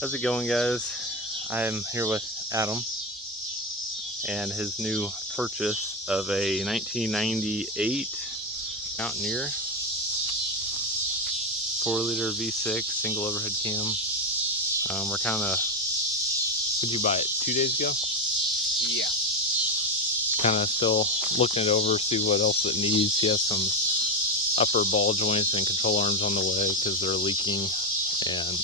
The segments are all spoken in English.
How's it going, guys? I'm here with Adam and his new purchase of a 1998 Mountaineer 4-liter V6 single overhead cam. We're kind of, would you buy it 2 days ago? Yeah. Kind of still looking it over, see what else it needs. He has some upper ball joints and control arms on the way because they're leaking, and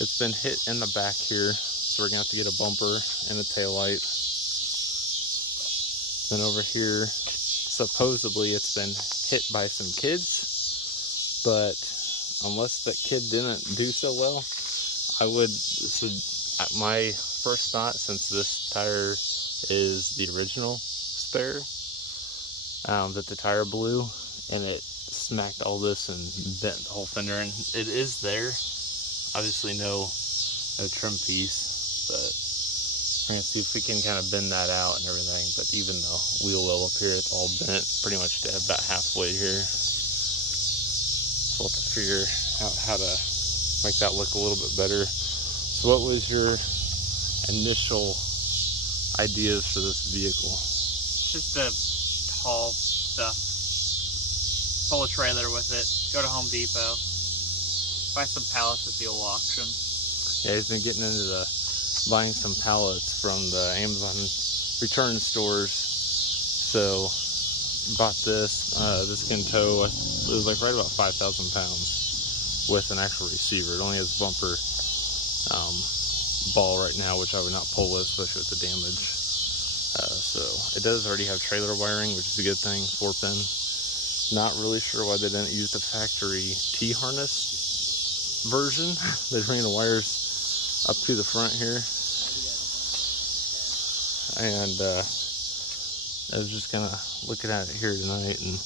it's been hit in the back here, so we're gonna have to get a bumper and a taillight. Then over here, supposedly it's been hit by some kids, but unless that kid didn't do so well, my first thought, since this tire is the original spare, that the tire blew and it smacked all this and bent the whole fender, and it is there. Obviously no trim piece, but we're gonna see if we can kind of bend that out and everything. But even the wheel well up here, it's all bent pretty much to about halfway here. So we'll have to figure out how to make that look a little bit better. So what was your initial ideas for this vehicle? Just the tall stuff. Pull a trailer with it. Go to Home Depot. Buy some pallets at the old auction. Yeah, he's been getting into buying some pallets from the Amazon return stores. So bought this. This can tow. It was like right about 5,000 pounds with an actual receiver. It only has bumper ball right now, which I would not pull with, especially with the damage. So it does already have trailer wiring, which is a good thing. 4-pin. Not really sure why they didn't use the factory T-harness version. They ran the wires up to the front here, and I was just kind of looking at it here tonight and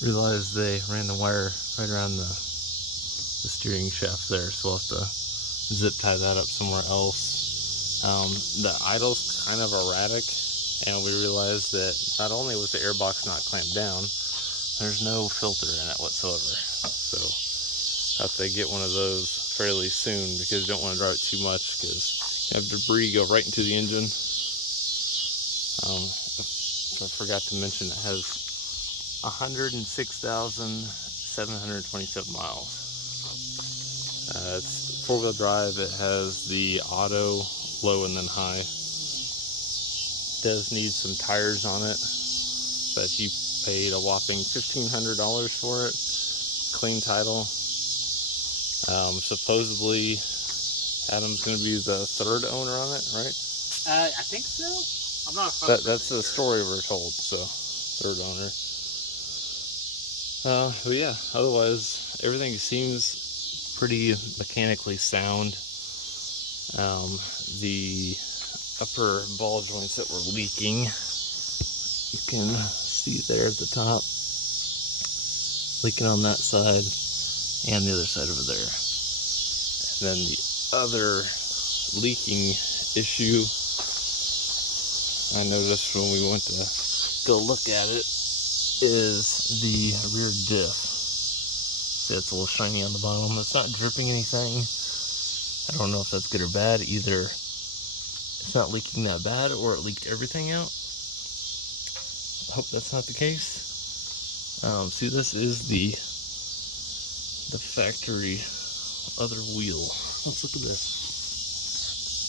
realized they ran the wire right around the steering shaft there, so we'll have to zip tie that up somewhere else. The idle's kind of erratic, and we realized that not only was the airbox not clamped down, there's no filter in it whatsoever. So I have to get one of those fairly soon, because you don't want to drive it too much because you have debris go right into the engine. I forgot to mention it has 106,727 miles. It's 4-wheel drive. It has the auto, low, and then high. It does need some tires on it, but you paid a whopping $1,500 for it. Clean title. Supposedly Adam's going to be the third owner on it, right? I think so. I'm not. That's the story we're told. So, third owner. But yeah, otherwise everything seems pretty mechanically sound. The upper ball joints that were leaking, you can see there at the top, leaking on that side and the other side over there. And then the other leaking issue I noticed when we went to go look at it is the rear diff. See, it's a little shiny on the bottom. It's not dripping anything. I don't know if that's good or bad. Either it's not leaking that bad, or it leaked everything out. I hope that's not the case. See, this is the factory other wheel. Let's look at this.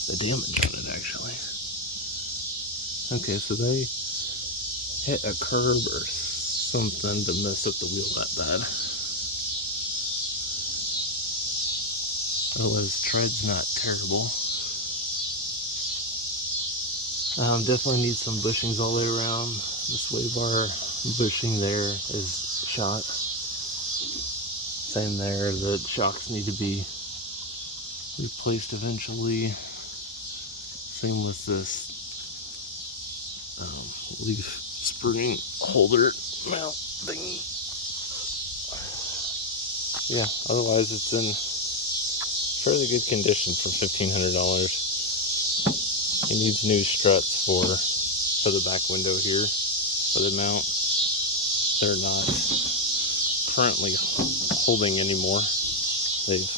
The damage on it, actually. Okay, so they hit a curb or something to mess up the wheel that bad. Otherwise, tread's not terrible. Definitely needs some bushings all the way around. The sway bar bushing there is shot. Same there, the shocks need to be replaced eventually. Same with this leaf spring holder mount thingy. Yeah, otherwise it's in fairly good condition for $1,500. It needs new struts for the back window here, for the mount. They're not currently holding anymore. They've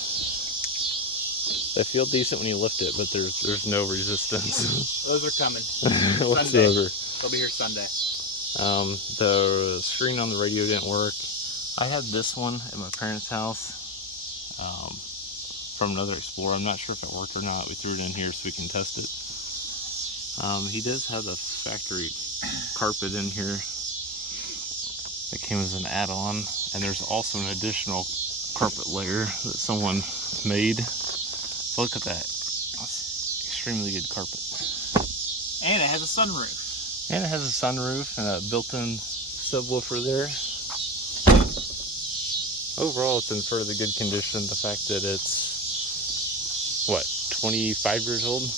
They feel decent when you lift it, but there's no resistance Those are coming. whatsoever. They'll be here Sunday. The screen on the radio didn't work. I had this one at my parents' house from another Explorer. I'm not sure if it worked or not. We threw it in here so we can test it. He does have the factory carpet in here that came as an add-on, and there's also an additional carpet layer that someone made. Look at that. That's extremely good carpet. And it has a sunroof. And it has a sunroof and a built-in subwoofer there. Overall, it's in fairly good condition. The fact that it's, what, 25 years old?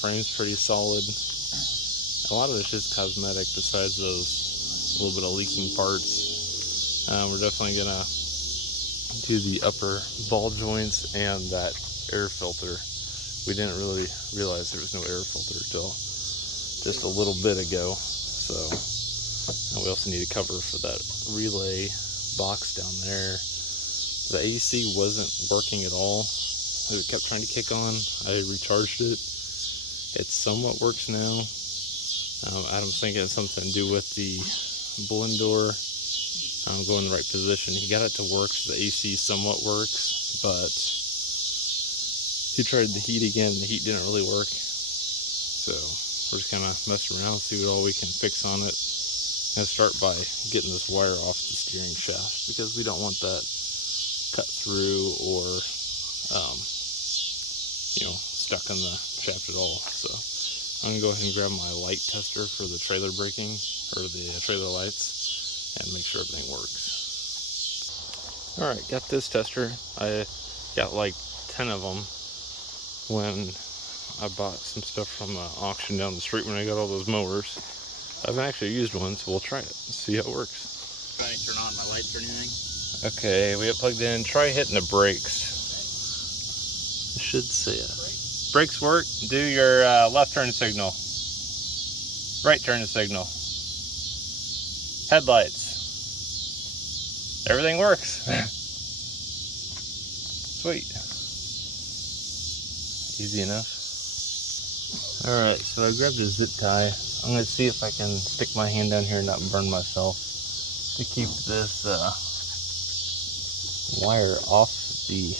Frame's pretty solid. A lot of it's just cosmetic besides those little bit of leaking parts. We're definitely gonna do the upper ball joints and that air filter. We didn't really realize there was no air filter until just a little bit ago. So, and we also need a cover for that relay box down there. The AC wasn't working at all. It kept trying to kick on. I recharged it. It somewhat works now. Adam's thinking it's something to do with the blend door. Go in the right position. He got it to work so the AC somewhat works, but he tried the heat again. The heat didn't really work. So we're just kind of messing around, see what all we can fix on it. And start by getting this wire off the steering shaft because we don't want that cut through or stuck in the shaft at all. So I'm gonna go ahead and grab my light tester for the trailer braking or the trailer lights and make sure everything works. All right, got this tester. I got like 10 of them when I bought some stuff from the auction down the street when I got all those mowers. I haven't actually used one, so we'll try it, see how it works. Trying to turn on my lights or anything? Okay, we have plugged in. Try hitting the brakes. It should say it. Brakes work. Do your left turn signal. Right turn signal. Headlights. Everything works. Sweet. Easy enough. Alright, so I grabbed a zip tie. I'm going to see if I can stick my hand down here and not burn myself to keep this wire off the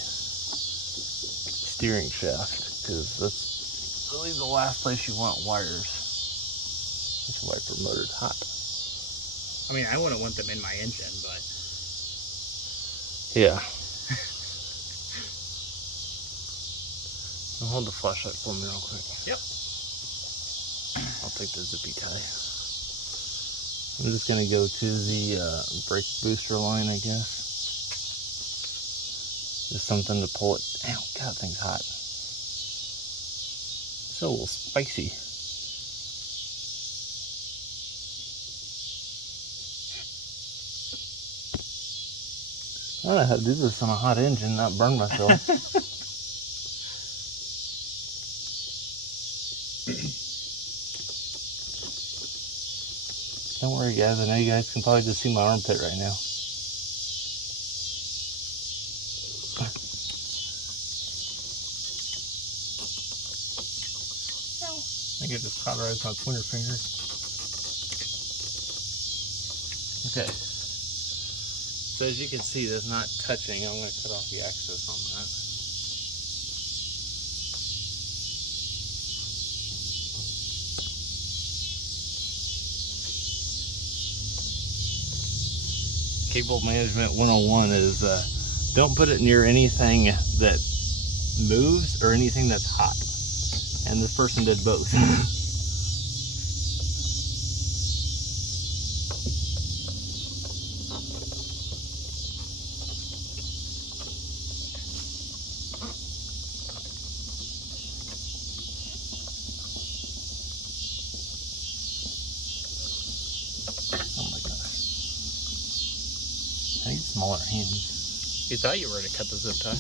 steering shaft, because that's really the last place you want wires. This wiper motor's hot. I mean, I wouldn't want them in my engine, but... Yeah. Hold the flashlight for me real quick. Yep. I'll take the zippy tie. I'm just going to go to the brake booster line, I guess. Just something to pull it. Ow, God, that thing's hot. It's a little spicy. I don't know how to do this on a hot engine, not burn myself. Don't worry, guys. I know you guys can probably just see my armpit right now. I think it just cauterized my pointer finger. Okay. So as you can see, that's not touching. I'm going to cut off the access on that. Cable management 101 is don't put it near anything that moves or anything that's hot. And this person did both. Oh my gosh. I need smaller hands. You thought you were going to cut the zip tie?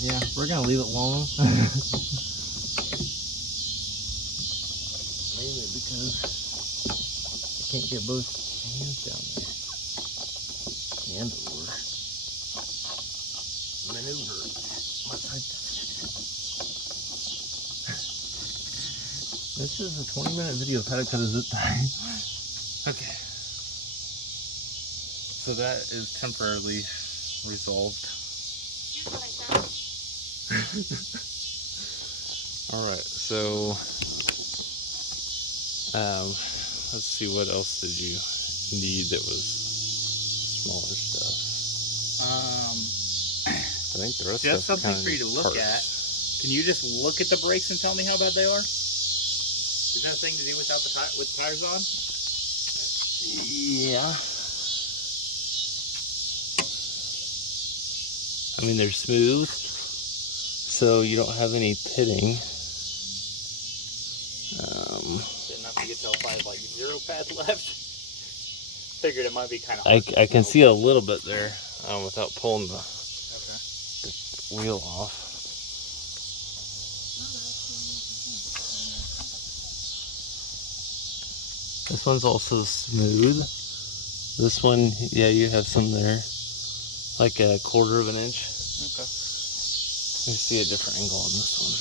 Yeah, we're going to leave it long. Mainly because I can't get both hands down there. And or maneuver. This is a 20-minute video of how to cut a zip tie. Okay. So that is temporarily resolved. Here's what I found. Alright, so let's see, what else did you need that was smaller stuff? I think the rest Just of something for you to look at. Can you just look at the brakes and tell me how bad they are? Is that a thing to do without with the tires on? Yeah. I mean, they're smooth, so you don't have any pitting. Didn't have to get till like 0 pad left. Figured it might be kind of hard. I can see a little bit there without pulling the wheel off. This one's also smooth. This one, yeah, you have some there, like a 1/4 of an inch. Okay. Let me see a different angle on this one.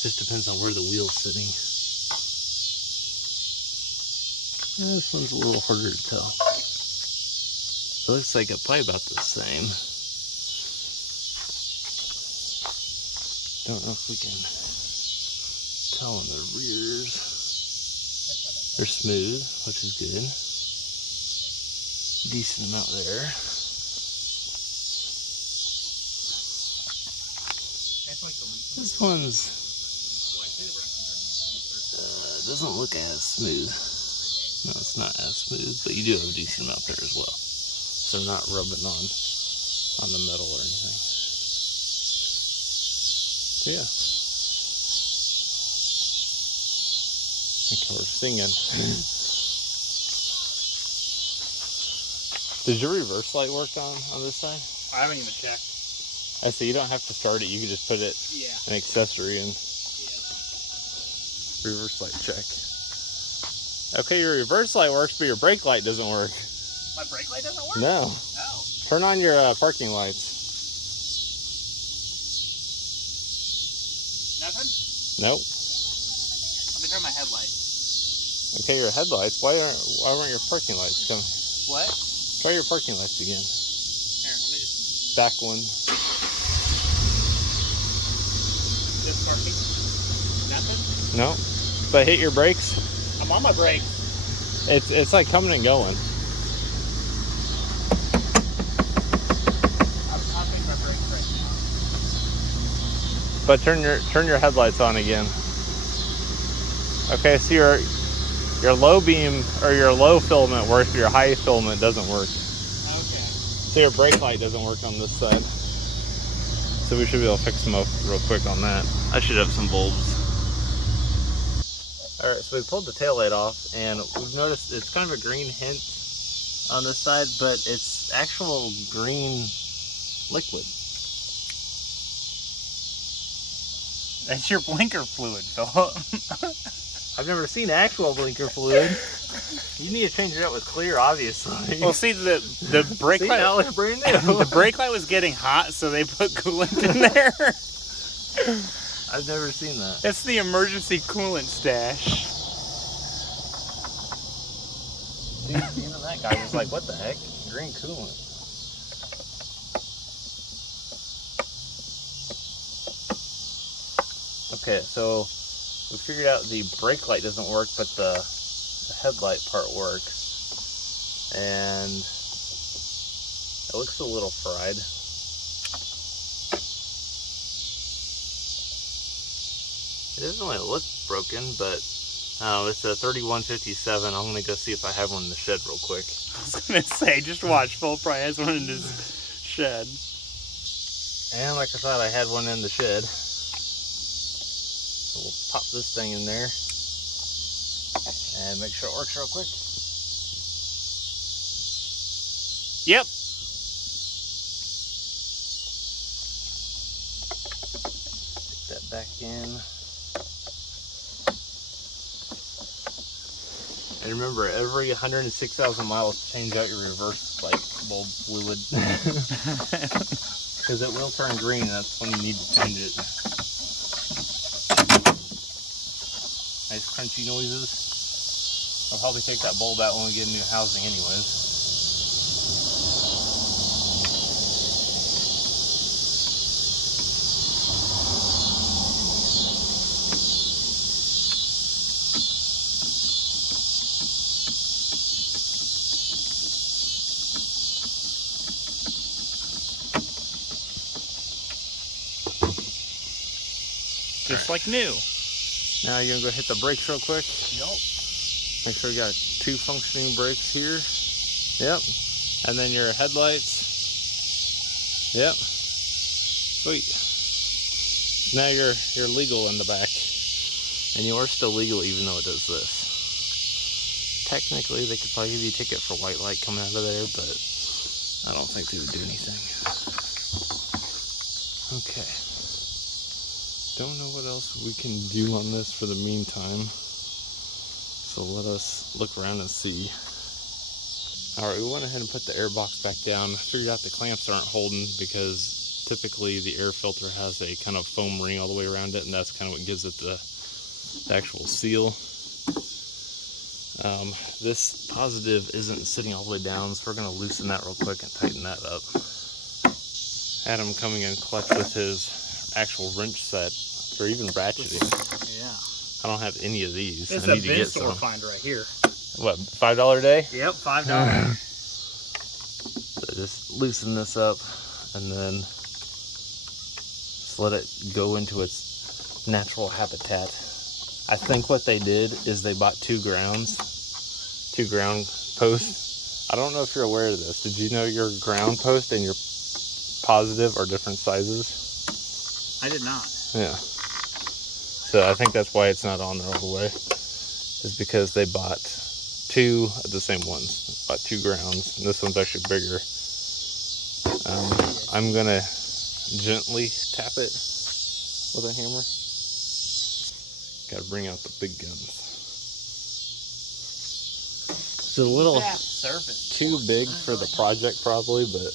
Just depends on where the wheel's sitting. This one's a little harder to tell. It looks like it's probably about the same. Don't know if we can tell in the rears. They're smooth, which is good. Decent amount there. This one's doesn't look as smooth. No, it's not as smooth, but you do have a decent amount there as well. So they're not rubbing on the metal or anything. So yeah. I think we're singing. Does your reverse light work on this side? I haven't even checked. I see, you don't have to start it, you can just put it an accessory in. Reverse light check. Okay, your reverse light works, but your brake light doesn't work. My brake light doesn't work? No. Oh. Turn on your parking lights. Nothing? Nope. Let me turn my headlight. Okay, your headlights. Why weren't your parking lights coming? What? Try your parking lights again. Here, let me just... Back one. This parking? Nothing? No. But hit your brakes. I'm on my brakes. It's like coming and going. I'm tapping my brakes right now. But turn your headlights on again. Okay, so your low beam or your low filament works, but your high filament doesn't work. Okay. So your brake light doesn't work on this side. So we should be able to fix them up real quick on that. I should have some bulbs. Alright, so we pulled the taillight off and we've noticed it's kind of a green hint on this side, but it's actual green liquid. That's your blinker fluid, Philip. I've never seen actual blinker fluid. You need to change it out with clear, obviously. Well, see, the brake See, light... now it's brand new. The brake light was getting hot, so they put coolant in there. I've never seen that. It's the emergency coolant stash. Dude, even that guy was like, what the heck? Green coolant. Okay, so we figured out the brake light doesn't work, but the headlight part works. And it looks a little fried. It doesn't really look broken, but it's a 3157. I'm gonna go see if I have one in the shed real quick. I was gonna say, just watch. Phil probably has one in his shed. And like I thought, I had one in the shed. So we'll pop this thing in there and make sure it works real quick. Yep. Stick that back in. And remember, every 106,000 miles, change out your reverse light bulb fluid. Because it will turn green, and that's when you need to change it. Nice crunchy noises. I'll probably take that bulb out when we get new housing anyways. Just like new. Now you're gonna go hit the brakes real quick. Yup. Make sure you got 2 functioning brakes here. Yep. And then your headlights. Yep. Sweet. Now you're legal in the back. And you are still legal even though it does this. Technically they could probably give you a ticket for white light coming out of there, but I don't think they would do anything. Okay. Don't know what else we can do on this for the meantime. So let us look around and see. Alright, we went ahead and put the air box back down. Figured out the clamps aren't holding because typically the air filter has a kind of foam ring all the way around it, and that's kind of what gives it the actual seal. This positive isn't sitting all the way down, so we're going to loosen that real quick and tighten that up. Adam coming in clutch with his actual wrench set, or even ratcheting. Yeah. I don't have any of these. It's I a need to bin get store some. find right here. What, $5 a day? Yep, $5. So just loosen this up and then just let it go into its natural habitat. I think what they did is they bought 2 ground posts. I don't know if you're aware of this. Did you know your ground post and your positive are different sizes? I did not. Yeah. So I think that's why it's not on there all the way. Is because they bought 2 of the same ones. Bought 2 grounds. And this one's actually bigger. I'm gonna gently tap it with a hammer. Gotta bring out the big guns. It's a little too big for the project probably, but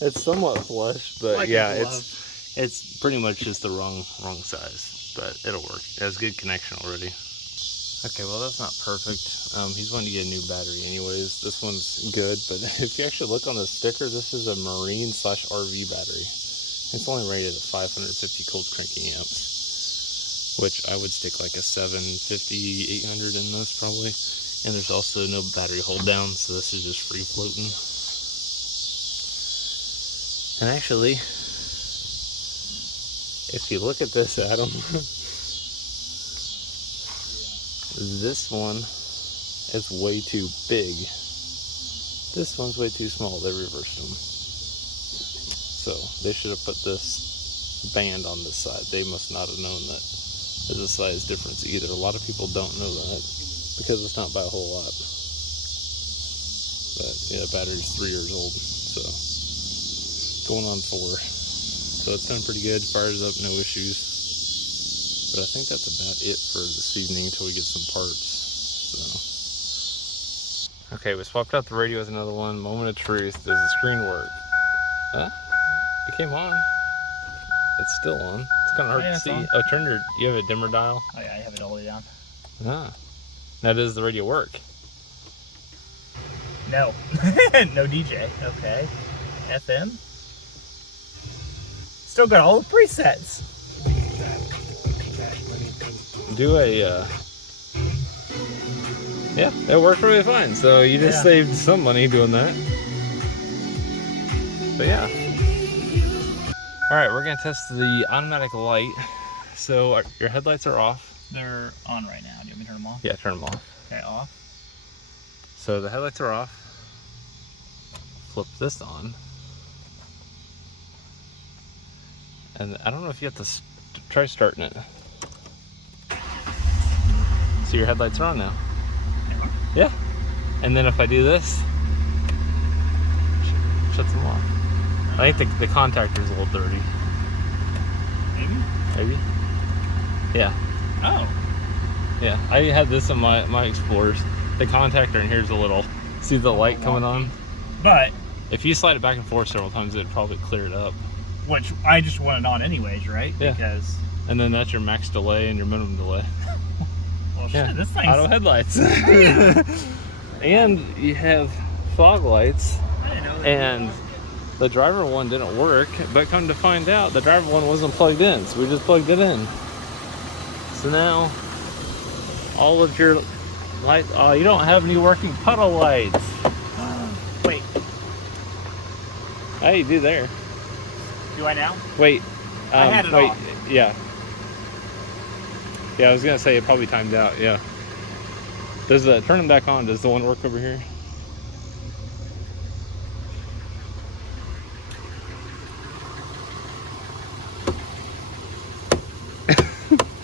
it's somewhat flush, but Like yeah, a glove. it's pretty much just the wrong size, but it'll work. It has good connection already. Okay, well that's not perfect. He's wanting to get a new battery anyways. This one's good, but if you actually look on the sticker, this is a Marine/RV battery. It's only rated at 550 cold cranking amps, which I would stick like a 750, 800 in this probably. And there's also no battery hold down, so this is just free floating. And actually, if you look at this, Adam, this one is way too big. This one's way too small. They reversed them. So they should have put this band on this side. They must not have known that there's a size difference either. A lot of people don't know that because it's not by a whole lot. But yeah, the battery's 3 years old, so going on 4. So it's done pretty good. Fires up, no issues. But I think that's about it for this evening until we get some parts. So okay, we swapped out the radio with another one. Moment of truth. Does the screen work? Huh? It came on. It's still on. It's kind of hard Yeah, to it's see. on. Oh, you have a dimmer dial? Oh yeah, I have it all the way down. Ah. Now does the radio work? No. No DJ. Okay. FM. Still got all the presets. Do a, yeah, it worked really fine. So you just saved some money doing that. But yeah. All right, we're gonna test the automatic light. So your headlights are off. They're on right now. Do you want me to turn them off? Yeah, turn them off. Okay, off. So the headlights are off. Flip this on. And I don't know if you have to try starting it. So your headlights are on now. Yeah. And then if I do this, shuts them off. I think the contactor's a little dirty. Maybe. Yeah. Oh. Yeah. I had this in my Explorers. The contactor in here's a little. See the light coming on? But If you slide it back and forth several times, it'd probably clear it up. which I just want it on anyways, right? Yeah. Because And then that's your max delay and your minimum delay. well, Yeah. shit, this thing's Auto headlights. And you have fog lights. I didn't know that. And the driver one didn't work, but come to find out, the driver one wasn't plugged in, so we just plugged it in. So now, all of your lights, oh, you don't have any working puddle lights. Wait, Hey, you do there. do I now? Wait. I had it wait, off. Yeah. Yeah, I was gonna say it probably timed out, yeah. Does the, turn them back on, does the one work over here?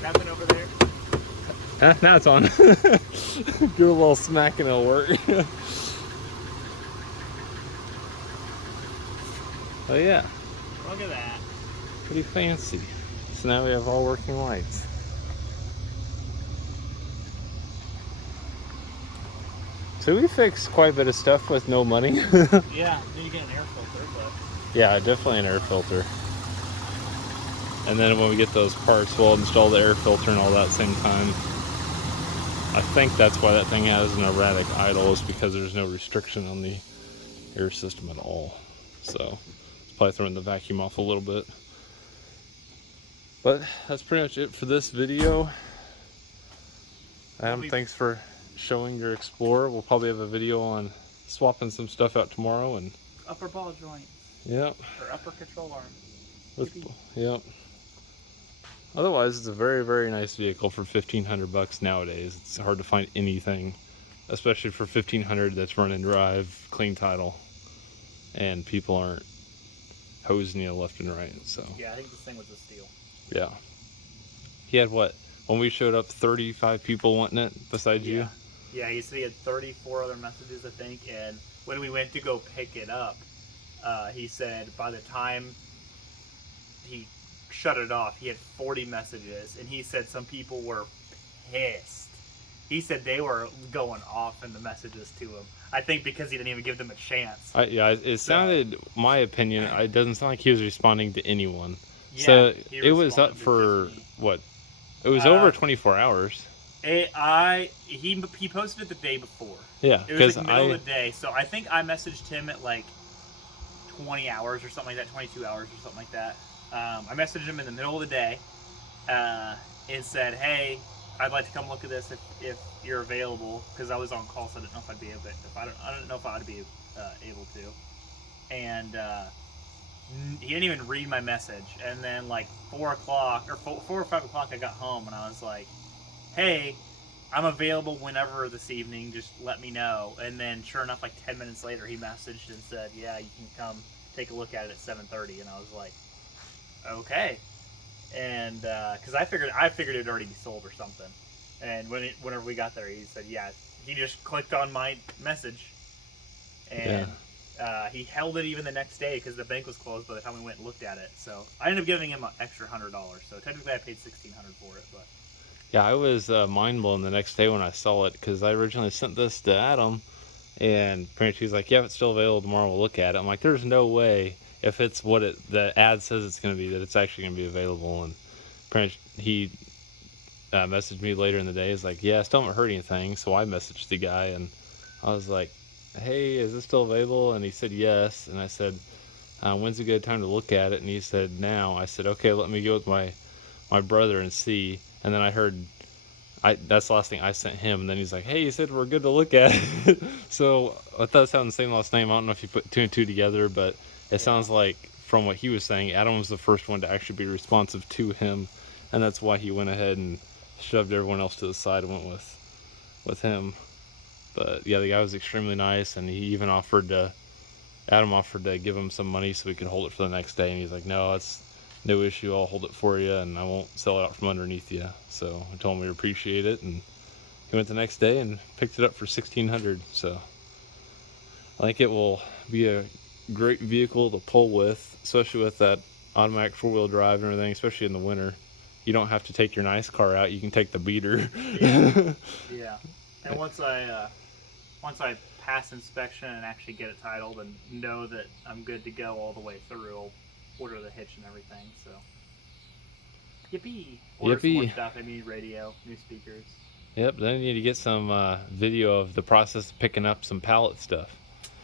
Nothing over there. Now it's on. Do a little smack and it'll work. Oh yeah, Look at that. pretty fancy. So now we have all working lights. So we fixed quite a bit of stuff with no money. Yeah, then you get an air filter, but Yeah, definitely an air filter. And then when we get those parts, we'll install the air filter and all that same time. I think that's why that thing has an erratic idle, is because there's no restriction on the air system at all. So it's probably throwing the vacuum off a little bit. But that's pretty much it for this video. Adam, thanks for showing your Explorer. We'll probably have a video on swapping some stuff out tomorrow. And upper ball joint yep. or upper control arm. Yep. Otherwise, it's a very, very nice vehicle for $1,500 nowadays. It's hard to find anything, especially for $1,500 that's run and drive, clean title, and people aren't hosing you left and right. So Yeah, I think this thing was a steal. yeah, he had what? When we showed up, 35 people wanting it besides you. Yeah, he said he had 34 other messages, I think, and when we went to go pick it up, he said by the time he shut it off, he had 40 messages, and he said some people were pissed. He said they were going off in the messages to him. I think because he didn't even give them a chance. Yeah, it sounded, my opinion, it doesn't sound like he was responding to anyone. Yeah, So he it was up responded to for just me. what? It was over 24 hours. He posted it the day before. Yeah, It was like middle of the day, so I think I messaged him at like 20 hours or something like that, 22 hours or something like that. I messaged him in the middle of the day and said, hey, I'd like to come look at this if you're available, because I was on call, so I didn't know if I'd be able to, I don't know if I'd be able to. And he didn't even read my message. And then like 4 o'clock or 4 or 5 o'clock, I got home and I was like, hey, I'm available whenever this evening, just let me know. And then sure enough, like 10 minutes later, he messaged and said, yeah, you can come take a look at it at 7:30. And I was like, okay. And because I figured it'd already be sold or something. And whenever we got there, he said, yeah, he just clicked on my message. And he held it even the next day because the bank was closed by the time we went and looked at it. So I ended up giving him an extra $100. So technically I paid $1,600 for it, but Yeah, I was mind blown the next day when I saw it, because I originally sent this to Adam, and pretty much he's like, yeah, it's still available tomorrow, we'll look at it. I'm like, there's no way, if it's what the ad says it's going to be, that it's actually going to be available. And pretty much he messaged me later in the day. He's like, yeah, I still haven't heard anything. So I messaged the guy, and I was like, hey, is this still available? And he said yes. And I said, when's a good time to look at it? And he said now. I said, okay, let me go with my brother and see. And then I heard, that's the last thing I sent him. And then he's like, hey, you said we're good to look at it. So I thought it sounded the same last name. I don't know if you put 2 and 2 together, but it sounds like from what he was saying, Adam was the first one to actually be responsive to him. And that's why he went ahead and shoved everyone else to the side and went with him. But yeah, the guy was extremely nice, and he even Adam offered to give him some money so we could hold it for the next day. And he's like, no, it's no issue, I'll hold it for you, and I won't sell it out from underneath you. So I told him we appreciate it, and he went the next day and picked it up for $1,600. So I think it will be a great vehicle to pull with, especially with that automatic 4-wheel drive and everything, especially in the winter. You don't have to take your nice car out, you can take the beater. Yeah. Yeah. And once I pass inspection and actually get it titled and know that I'm good to go all the way through, I'll order the hitch and everything. So, yippee! Order some more Yippee. stuff. I need radio, new speakers. Yep, then you need to get some video of the process of picking up some pallet stuff.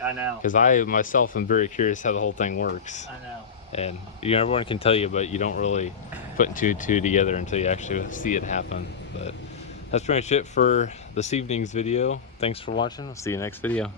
I know. Because I myself am very curious how the whole thing works. I know. And everyone can tell you, but you don't really put two and two together until you actually see it happen. But that's pretty much it for this evening's video. Thanks for watching. I'll see you next video.